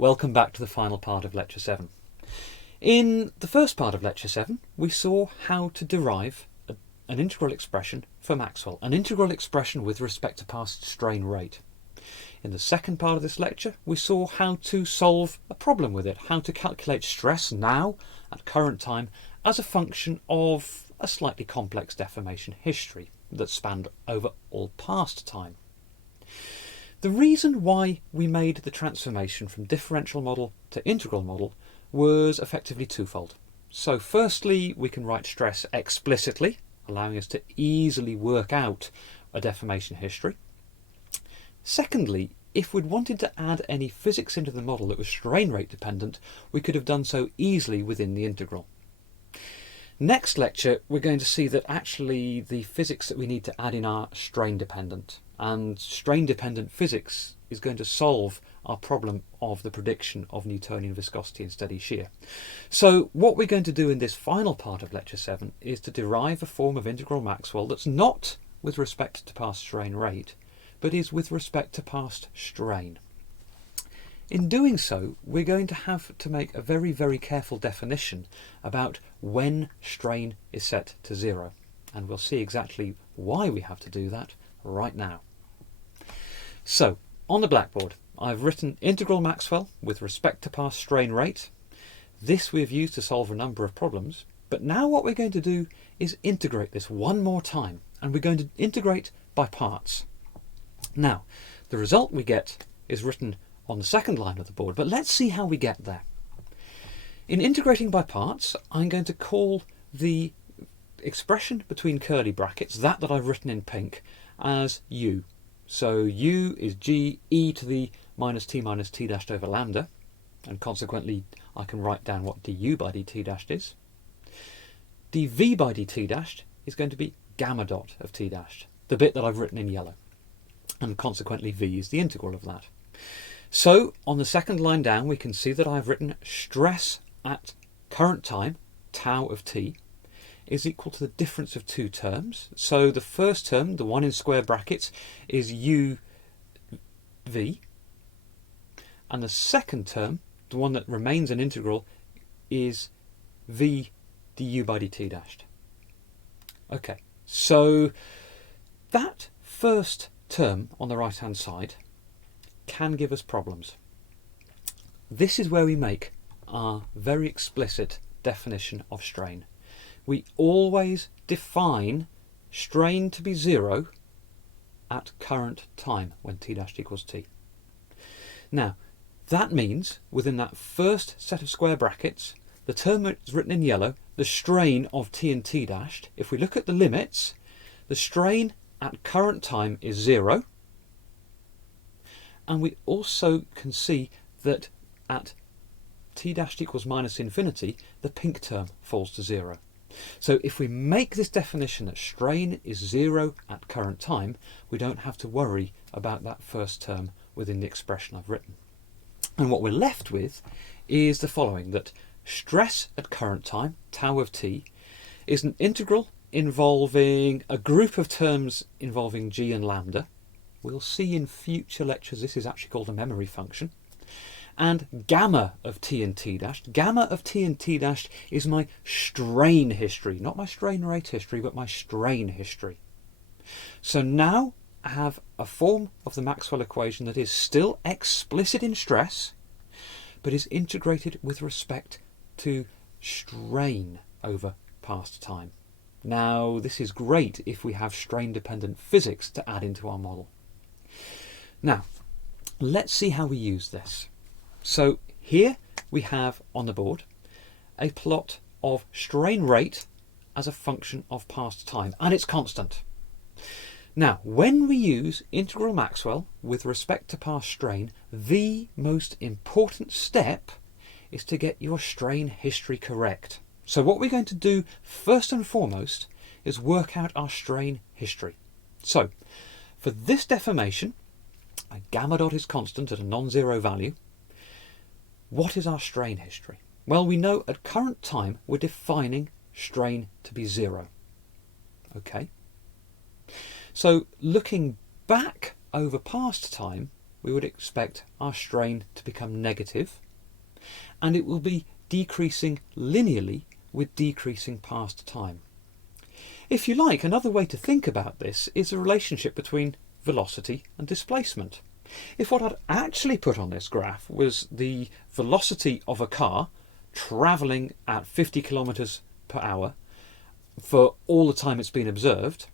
Welcome back to the final part of Lecture 7. In the first part of Lecture 7, we saw how to derive an integral expression for Maxwell, an integral expression with respect to past strain rate. In the second part of this lecture, we saw how to solve a problem with it, how to calculate stress now, at current time, as a function of a slightly complex deformation history that spanned over all past time. The reason why we made the transformation from differential model to integral model was effectively twofold. So firstly, we can write stress explicitly, allowing us to easily work out a deformation history. Secondly, if we'd wanted to add any physics into the model that was strain rate dependent, we could have done so easily within the integral. Next lecture, we're going to see that actually the physics that we need to add in are strain dependent, and strain dependent physics is going to solve our problem of the prediction of Newtonian viscosity and steady shear. So what we're going to do in this final part of Lecture 7 is to derive a form of integral Maxwell that's not with respect to past strain rate, but is with respect to past strain. In doing so, we're going to have to make a very, very careful definition about when strain is set to zero. And we'll see exactly why we have to do that right now. So, on the blackboard, I've written integral Maxwell with respect to past strain rate. This we've used to solve a number of problems. But now what we're going to do is integrate this one more time. And we're going to integrate by parts. Now, the result we get is written on the second line of the board, but let's see how we get there. In integrating by parts, I'm going to call the expression between curly brackets, that I've written in pink, as u. So u is g e to the minus t dashed over lambda, and consequently I can write down what du by dt dashed is. dv by dt dashed is going to be gamma dot of t dashed, the bit that I've written in yellow, and consequently v is the integral of that. So on the second line down, we can see that I've written stress at current time, tau of t, is equal to the difference of two terms. So the first term, the one in square brackets, is uv, and the second term, the one that remains an integral, is v du by dt dashed. Okay, so that first term on the right hand side can give us problems. This is where we make our very explicit definition of strain. We always define strain to be zero at current time when t dashed equals t. Now, that means within that first set of square brackets, the term that's written in yellow, the strain of t and t dashed, if we look at the limits, the strain at current time is zero. And we also can see that at t dashed equals minus infinity, the pink term falls to zero. So if we make this definition that strain is zero at current time, we don't have to worry about that first term within the expression I've written. And what we're left with is the following, that stress at current time, tau of t, is an integral involving a group of terms involving g and lambda. We'll see in future lectures this is actually called a memory function. And gamma of t and t dashed. Gamma of t and t dashed is my strain history. Not my strain rate history, but my strain history. So now I have a form of the Maxwell equation that is still explicit in stress, but is integrated with respect to strain over past time. Now, this is great if we have strain-dependent physics to add into our model. Now, let's see how we use this. So here we have on the board a plot of strain rate as a function of past time, and it's constant. Now, when we use integral Maxwell with respect to past strain, the most important step is to get your strain history correct. So what we're going to do first and foremost is work out our strain history. So for this deformation, a gamma dot is constant at a non-zero value. What is our strain history? Well, we know at current time we're defining strain to be zero. Okay. So looking back over past time, we would expect our strain to become negative, and it will be decreasing linearly with decreasing past time. If you like, another way to think about this is a relationship between velocity and displacement. If what I'd actually put on this graph was the velocity of a car travelling at 50 kilometres per hour for all the time it's been observed,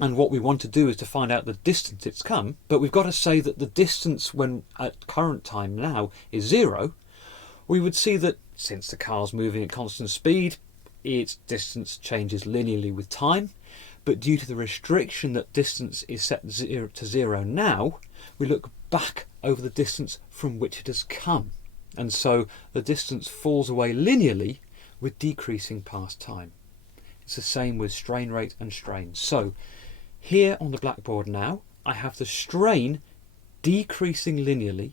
and what we want to do is to find out the distance it's come, but we've got to say that the distance when at current time now is 0, we would see that since the car's moving at constant speed, its distance changes linearly with time, but due to the restriction that distance is set to 0 now, we look back over the distance from which it has come, and so the distance falls away linearly with decreasing past time. It's the same with strain rate and strain. So here on the blackboard now, I have the strain decreasing linearly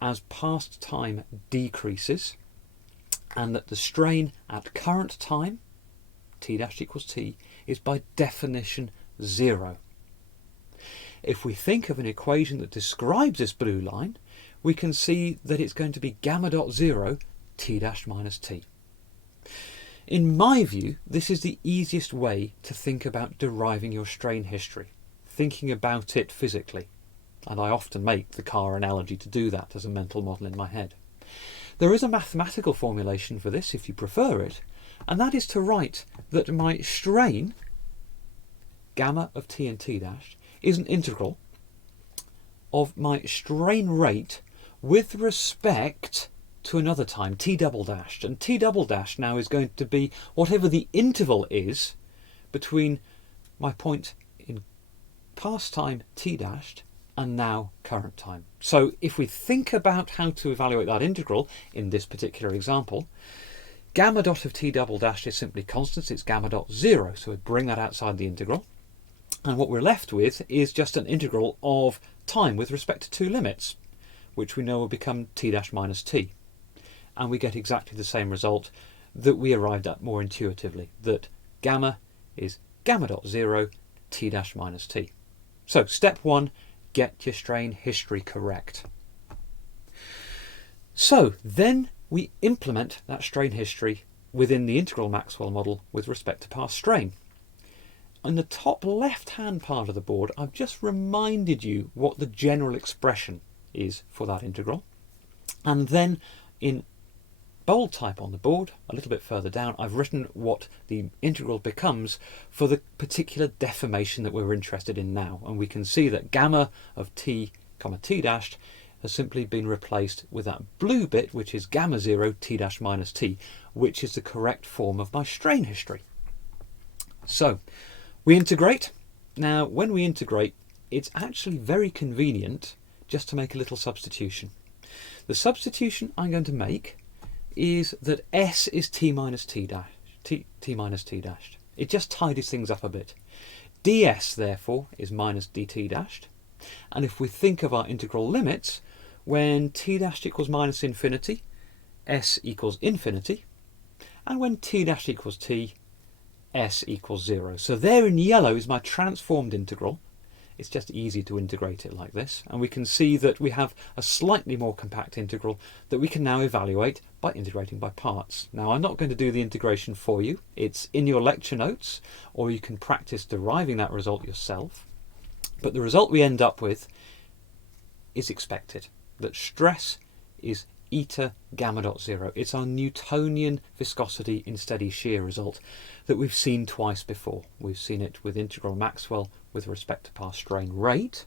as past time decreases, and that the strain at current time, t dash equals t, is by definition 0. If we think of an equation that describes this blue line, we can see that it's going to be gamma dot 0 t dash minus t. In my view, this is the easiest way to think about deriving your strain history, thinking about it physically. And I often make the car analogy to do that as a mental model in my head. There is a mathematical formulation for this if you prefer it, and that is to write that my strain, gamma of t and t dash, is an integral of my strain rate with respect to another time, t double dashed. And t double dashed now is going to be whatever the interval is between my point in past time t dashed and now current time. So if we think about how to evaluate that integral in this particular example, gamma dot of t double dashed is simply constant, it's gamma dot 0, so we bring that outside the integral. And what we're left with is just an integral of time with respect to two limits, which we know will become t dash minus t. And we get exactly the same result that we arrived at more intuitively, that gamma is gamma dot 0 t dash minus t. So step 1, get your strain history correct. So then we implement that strain history within the integral Maxwell model with respect to past strain. In the top left hand part of the board, I've just reminded you what the general expression is for that integral, and then in bold type on the board, a little bit further down, I've written what the integral becomes for the particular deformation that we're interested in now. And we can see that gamma of t, comma t dashed has simply been replaced with that blue bit, which is gamma 0 t dash minus t, which is the correct form of my strain history. So we integrate. Now, when we integrate, it's actually very convenient just to make a little substitution. The substitution I'm going to make is that S is t minus t dash, t minus t dashed. It just tidies things up a bit. ds therefore is minus dt dashed, and if we think of our integral limits, when t dashed equals minus infinity, s equals infinity, and when t dashed equals t, s equals 0. So there in yellow is my transformed integral. It's just easy to integrate it like this, and we can see that we have a slightly more compact integral that we can now evaluate by integrating by parts. Now, I'm not going to do the integration for you. It's in your lecture notes, or you can practice deriving that result yourself. But the result we end up with is expected, that stress is eta gamma dot 0. It's our Newtonian viscosity in steady shear result that we've seen twice before. We've seen it with integral Maxwell with respect to past strain rate,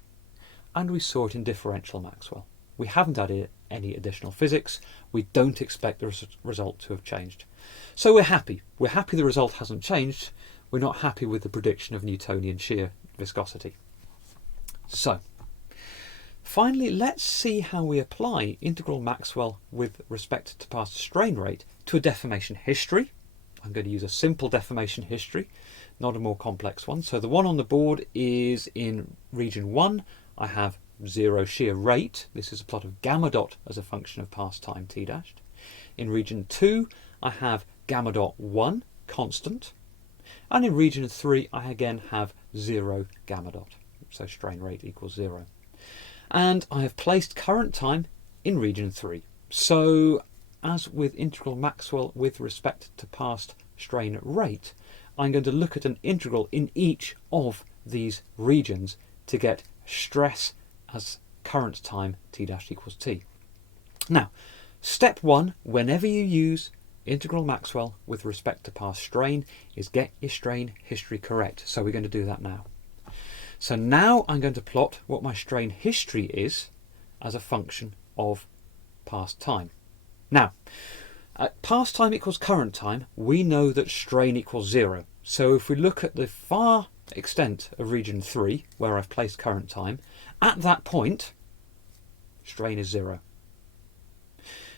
and we saw it in differential Maxwell. We haven't added any additional physics. We don't expect the result to have changed. So we're happy. We're happy the result hasn't changed. We're not happy with the prediction of Newtonian shear viscosity. So finally, let's see how we apply integral Maxwell with respect to past strain rate to a deformation history. I'm going to use a simple deformation history, not a more complex one. So the one on the board is in region 1. I have 0 shear rate. This is a plot of gamma dot as a function of past time t dashed. In region 2, I have gamma dot 1 constant. And in region 3, I again have 0 gamma dot. So strain rate equals 0. And I have placed current time in region 3. So, as with integral Maxwell with respect to past strain rate, I'm going to look at an integral in each of these regions to get stress as current time t dash equals t. Now, step 1, whenever you use integral Maxwell with respect to past strain, is get your strain history correct. So we're going to do that now. So now I'm going to plot what my strain history is as a function of past time. Now, at past time equals current time, we know that strain equals 0. So if we look at the far extent of region 3, where I've placed current time, at that point, strain is 0.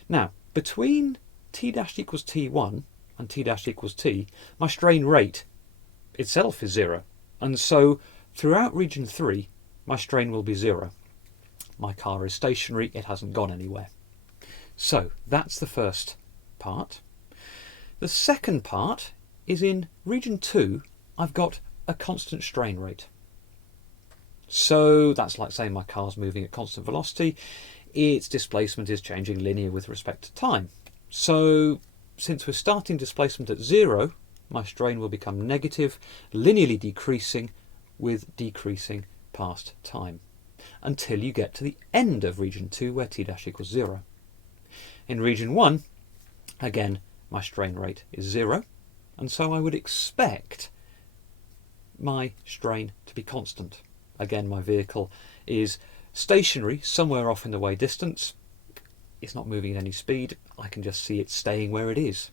Now, between t dash equals t1 and t dash equals t, my strain rate itself is 0. And so throughout region 3, my strain will be 0. My car is stationary, it hasn't gone anywhere. So that's the first part. The second part is in region 2, I've got a constant strain rate. So that's like saying my car's moving at constant velocity, its displacement is changing linear with respect to time. So since we're starting displacement at 0, my strain will become negative, linearly decreasing with decreasing past time, until you get to the end of region 2 where t dash equals 0. In region 1, again, my strain rate is 0, and so I would expect my strain to be constant. Again, my vehicle is stationary somewhere off in the way distance. It's not moving at any speed. I can just see it staying where it is.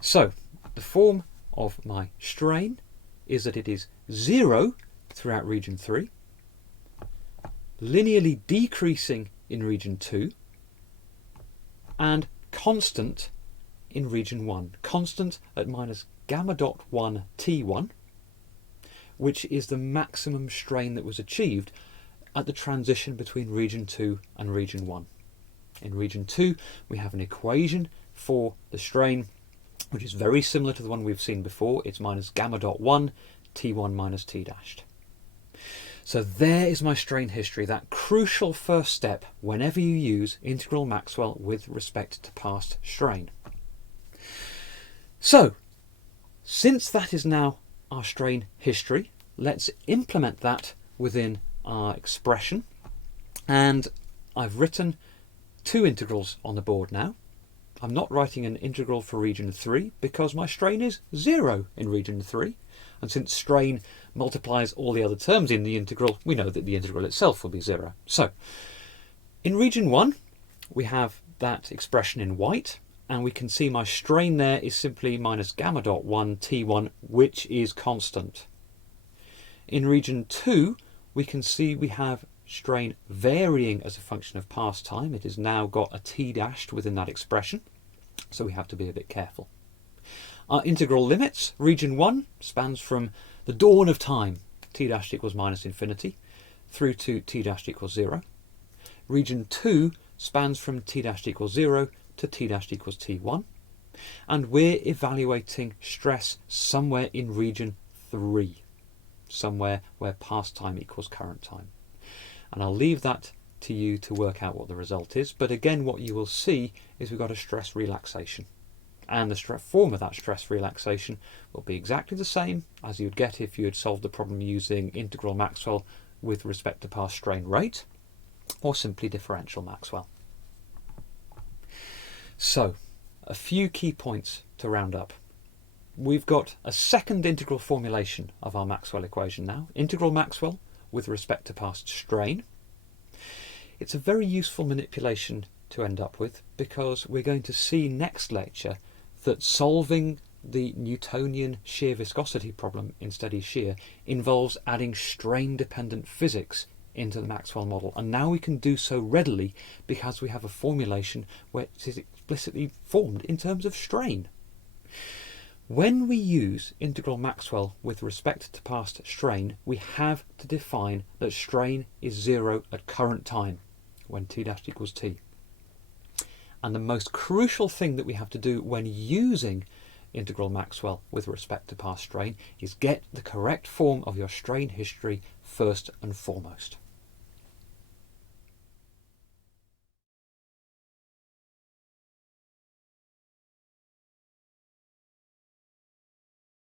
So the form of my strain is that it is 0 throughout region 3, linearly decreasing in region 2, and constant in region 1. Constant at minus gamma dot 1 t1, which is the maximum strain that was achieved at the transition between region 2 and region 1. In region 2, we have an equation for the strain, which is very similar to the one we've seen before. It's minus gamma dot 1 t1 minus t dashed. So there is my strain history, that crucial first step whenever you use integral Maxwell with respect to past strain. So, since that is now our strain history, let's implement that within our expression. And I've written two integrals on the board now. I'm not writing an integral for region 3 because my strain is 0 in region 3. And since strain multiplies all the other terms in the integral, we know that the integral itself will be 0. So, in region 1, we have that expression in white, and we can see my strain there is simply minus gamma dot 1 t1, which is constant. In region 2, we can see we have strain varying as a function of past time. It has now got a t dashed within that expression, so we have to be a bit careful. Our integral limits, region 1 spans from the dawn of time, t dashed equals minus infinity, through to t dashed equals 0. Region 2 spans from t dashed equals 0 to t dashed equals t1. And we're evaluating stress somewhere in region 3, somewhere where past time equals current time. And I'll leave that to you to work out what the result is. But again, what you will see is we've got a stress relaxation. And the form of that stress relaxation will be exactly the same as you'd get if you had solved the problem using integral Maxwell with respect to past strain rate, or simply differential Maxwell. So, a few key points to round up. We've got a second integral formulation of our Maxwell equation now, integral Maxwell with respect to past strain. It's a very useful manipulation to end up with because we're going to see next lecture that solving the Newtonian shear viscosity problem in steady shear involves adding strain-dependent physics into the Maxwell model. And now we can do so readily because we have a formulation which is explicitly formed in terms of strain. When we use integral Maxwell with respect to past strain, we have to define that strain is 0 at current time, when t dash equals t. And the most crucial thing that we have to do when using integral Maxwell with respect to past strain is get the correct form of your strain history first and foremost.